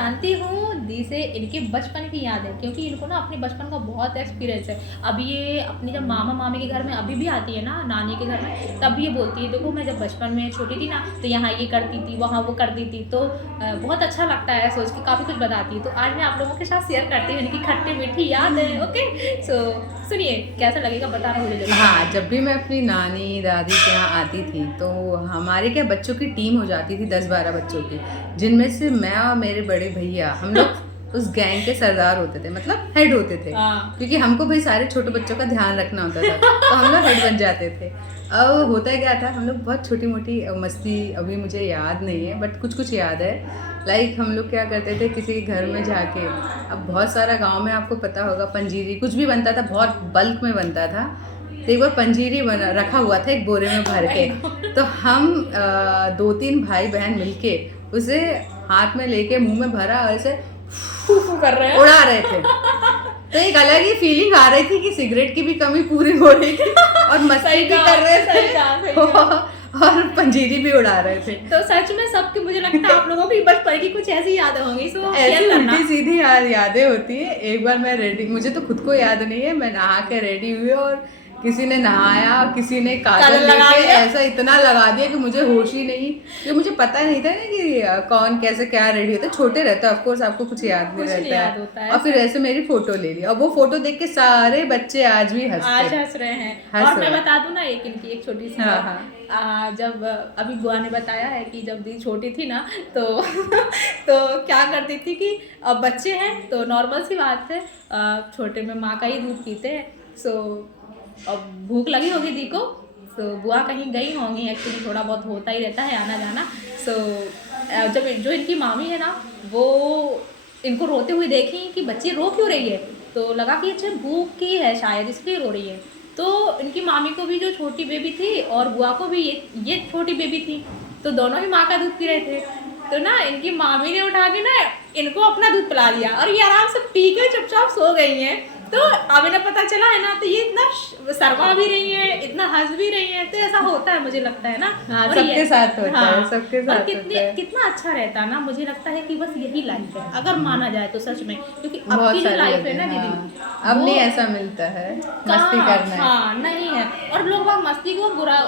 जानती हूँ दी से इनके बचपन की याद है, क्योंकि इनको ना अपने बचपन का बहुत एक्सपीरियंस है। अब ये अपनी जब मामा मामी के घर में अभी भी आती है ना, नानी के घर में, तब ये बोलती है देखो मैं जब बचपन में छोटी थी ना, तो यहाँ ये करती थी, वहाँ वो करती थी। तो बहुत अच्छा लगता है सोच के, काफ़ी कुछ बताती है। तो आज मैं आप लोगों के साथ शेयर करती हूँ इनकी खट्टी मीठी याद है। ओके, सो सुनिए कैसा लगेगा बताना मुझे जरूर। हाँ, जब भी मैं अपनी नानी दादी के यहाँ आती थी तो हमारे क्या बच्चों की टीम हो जाती थी 10-12 बच्चों की, जिनमें से मैं और मेरे बड़े भैया हम लोग उस गैंग के सरदार होते थे, मतलब हेड होते थे। हाँ। क्योंकि हमको भाई सारे छोटे बच्चों का ध्यान रखना होता था, तो हम लोग हेड बन जाते थे। अब होता क्या था, हम लोग बहुत छोटी मोटी मस्ती अभी मुझे याद नहीं है, बट कुछ कुछ याद है। लाइक हम लोग क्या करते थे, किसी के घर में जाके, अब बहुत सारा गांव में आपको पता होगा पंजीरी कुछ भी बनता था, बहुत बल्क में बनता था। तो एक बार पंजीरी बना रखा हुआ था एक बोरे में भर के, तो हम 2-3 भाई बहन मिलके उसे हाथ में लेके मुंह में भरा और ऐसे फू कर रहे हैं, उड़ा रहे थे। तो एक अलग ही फीलिंग आ रही थी कि सिगरेट की भी कमी पूरी हो रही थी और मस्ती भी कर रहे थे और पंजीरी भी उड़ा रहे थे। तो सच में सबके, मुझे लगता है आप लोगों की बचपन की कुछ ऐसी यादें होंगी, सो ऐसी शेयर करना। उल्टी सीधी यादें होती है। एक बार मैं रेडी, मुझे तो खुद को याद नहीं है, मैं नहा के रेडी हुई और किसी ने नहाया, किसी ने काजल लेके ऐसा इतना लगा दिया कि मुझे होश ही नहीं, क्योंकि मुझे पता नहीं था ना कि कौन कैसे क्या रेडी होता है, छोटे रहते हैं ऑफ कोर्स, आपको कुछ याद नहीं रहता है। और फिर ऐसे मेरी फोटो ले ली और वो फोटो देख के सारे बच्चे आज भी हंस रहे हैं। और मैं बता दूं ना एक इनकी एक छोटी सी, जब अभी बुआ ने बताया है कि जब दी छोटी थी ना, तो तो क्या करती थी कि अब बच्चे हैं तो नॉर्मल सी बात है, छोटे में माँ का ही दूध पीते हैं। सो अब भूख लगी होगी दी को, सो बुआ कहीं गई होंगी, एक्चुअली थोड़ा बहुत होता ही रहता है आना जाना। सो जब जो इनकी मामी है ना, वो इनको रोते हुए देखी कि बच्ची रो क्यों रही है, तो लगा कि अच्छा भूख की है शायद इसलिए रो रही है। तो इनकी मामी को भी जो छोटी बेबी थी और बुआ को भी ये छोटी बेबी थी, तो दोनों ही माँ का दूध पी रहे थे। तो ना इनकी मामी ने उठा के ना इनको अपना दूध पिला दिया और ये आराम से पी के चुपचाप सो गई हैं। तो अब इन्हें पता चला है ना, तो ये इतना शर्मा भी रही है, इतना हंस भी रही है। तो ऐसा होता है मुझे लगता है ना, सबके साथ होता है, सबके साथ होता है। कितना अच्छा रहता है ना, मुझे लगता है कि बस यही लाइफ है अगर माना जाए तो सच में, क्योंकि अब की जो लाइफ है ना दीदी, अब नहीं ऐसा मिलता है मस्ती करना है। हाँ नहीं है, और लोग बाग मस्ती को बुरा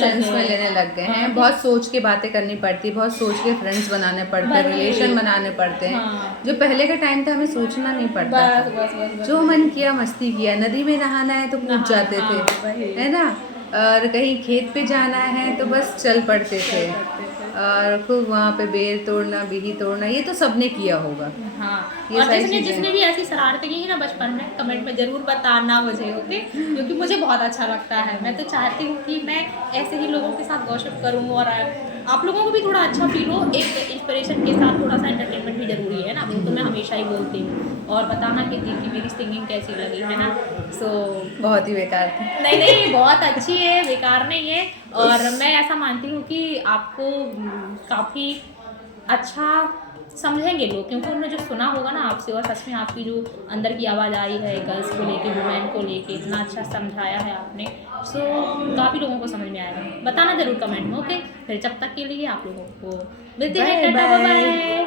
सेंस में लेने लग गए हैं। बहुत सोच के बातें करनी पड़ती है, बहुत सोच के फ्रेंड्स बनाने पड़ते हैं, रिलेशन बनाने पड़ते हैं। जो पहले का टाइम था हमें सोचना नहीं पड़ता था, जो मन किया मस्ती किया, नदी में नहाना है तो कूद जाते थे, है ना, और कहीं खेत पे जाना है तो बस चल पड़ते थे, और खूब वहाँ पे बेर तोड़ना, बिही तोड़ना, ये तो सबने किया होगा। हाँ, और जिसने भी ऐसी शरारतें की है ना बचपन में, कमेंट में जरूर बताना मुझे, ओके, क्योंकि मुझे बहुत अच्छा लगता है। मैं तो चाहती हूँ कि मैं ऐसे ही लोगों के साथ गॉसिप करूँ और आप लोगों को भी थोड़ा अच्छा फील हो। एक इंस्पिरेशन के साथ थोड़ा सा एंटरटेनमेंट भी जरूरी है ना, वो तो मैं हमेशा ही बोलती हूँ। और बताना कि दी की मेरी सिंगिंग कैसी लगी, है ना। सो बहुत ही बेकार थी। नहीं बहुत अच्छी है, बेकार नहीं है। और मैं ऐसा मानती हूँ कि आपको काफ़ी अच्छा समझेंगे लोग, क्योंकि उन्होंने जो सुना होगा ना आपसे, और सच में आपकी जो अंदर की आवाज़ आई है गर्ल्स को लेके, वुमेन को लेके, इतना अच्छा समझाया है आपने। सो काफ़ी लोगों को समझ में आएगा। बताना ज़रूर कमेंट में, ओके। फिर जब तक के लिए आप लोगों को मिलते हैं, टाटा बाय बाय।